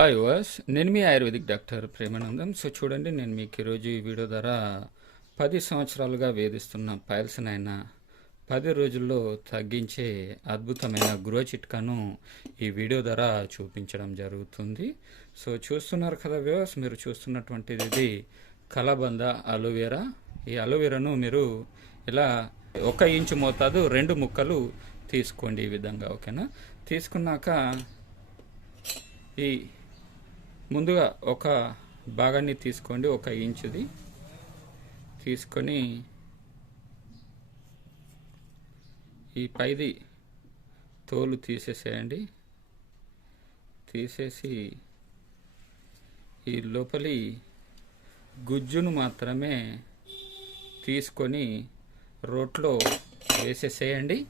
Hi వాస్ నేను మీ ఆయుర్వేదిక్ డాక్టర్ ప్రేమానందం. సో చూడండి నేను మీకు ఈరోజు ఈ వీడియో ద్వారా పది సంవత్సరాలుగా వేధిస్తున్న పైల్స్ పది రోజుల్లో తగ్గించే అద్భుతమైన గృహ చిట్కాను ఈ వీడియో ద్వారా చూపించడం జరుగుతుంది. సో చూస్తున్నారు కదా వ్యూవర్స్ మీరు చూస్తున్నటువంటిది ఇది కలబంద అలోవెరా. ఈ అలోవెరాను మీరు ఇలా ఒక ఇంచు మోతాదు రెండు ముక్కలు తీసుకోండి ఈ విధంగా ఓకేనా? తీసుకున్నాక ఈ ముందుగా ఒక భాగాన్ని తీసుకోండి ఒక ఇంచుది. తీసుకొని ఈ పైది తోలు తీసేసేయండి. తీసేసి ఈ లోపలి గుజ్జును మాత్రమే తీసుకొని రోట్లో వేసేసేయండి.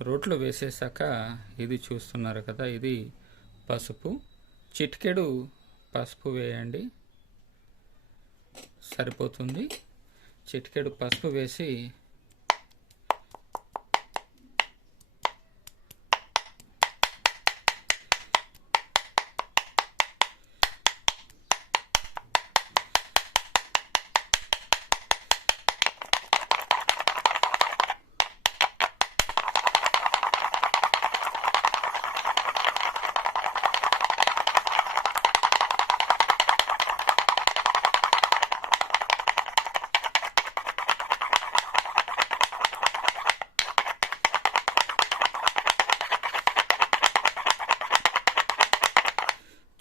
రోట్లో వేసేసాక ఇది చూస్తున్నారు కదా ఇది పసుపు. చిటికెడు పసుపు వేయండి. సరిపోతుంది. చిటికెడు పసుపు వేసి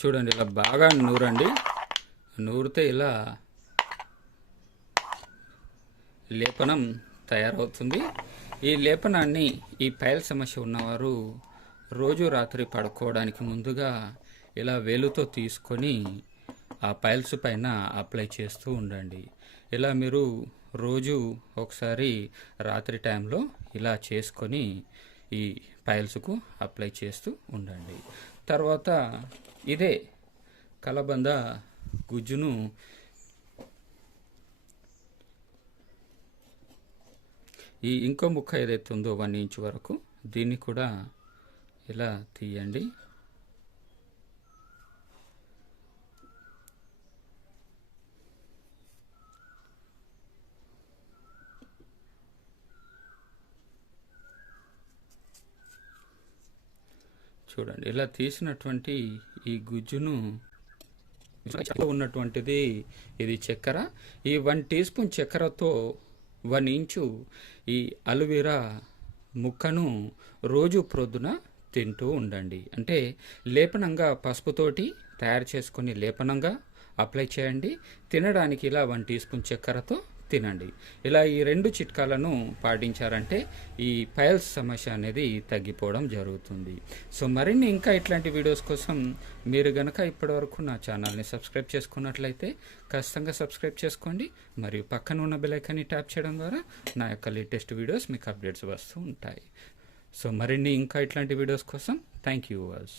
చూడండి ఇలా బాగా నూరండి. నూరితే ఇలా లేపనం తయారవుతుంది. ఈ లేపనాన్ని ఈ పైల్ సమస్య ఉన్నవారు రోజు రాత్రి పడుకోవడానికి ముందుగా ఇలా వేలుతో తీసుకొని ఆ పైల్స్ పైన అప్లై చేస్తూ ఉండండి. ఇలా మీరు రోజు ఒకసారి రాత్రి టైంలో ఇలా చేసుకొని ఈ పైల్స్కు అప్లై చేస్తూ ఉండండి. తర్వాత ఇదే కలబంద గుజ్జును ఈ ఇంకో ముక్క ఏదైతే ఉందో వన్ ఇంచ్ వరకు దీన్ని కూడా ఇలా తీయండి. చూడండి. ఇలా తీసినటువంటి ఈ గుజ్జును ఉన్నటువంటిది ఇది చక్కెర. ఈ వన్ టీ స్పూన్ చక్కెరతో వన్ ఇంచు ఈ అలువీరా ముక్కను రోజు ప్రొద్దున తింటూ ఉండండి. అంటే లేపనంగా పసుపుతోటి తయారు చేసుకొని లేపనంగా అప్లై చేయండి. తినడానికి ఇలా వన్ టీ స్పూన్ చక్కెరతో తినండి. ఇలా ఈ రెండు చిట్కాలను పాటించారంటే ఈ పైల్స్ సమస్య అనేది తగ్గిపోవడం జరుగుతుంది. సో మరిన్ని ఇంకా ఇట్లాంటి వీడియోస్ కోసం మీరు గనక ఇప్పటివరకు నా ఛానల్ని సబ్స్క్రైబ్ చేసుకున్నట్లయితే ఖచ్చితంగా సబ్స్క్రైబ్ చేసుకోండి. మరియు పక్కన ఉన్న బెలైకాన్ని ట్యాప్ చేయడం ద్వారా నా యొక్క లేటెస్ట్ వీడియోస్ మీకు అప్డేట్స్ వస్తూ ఉంటాయి. సో మరిన్ని ఇంకా ఇట్లాంటి వీడియోస్ కోసం థ్యాంక్ యూ వాజ్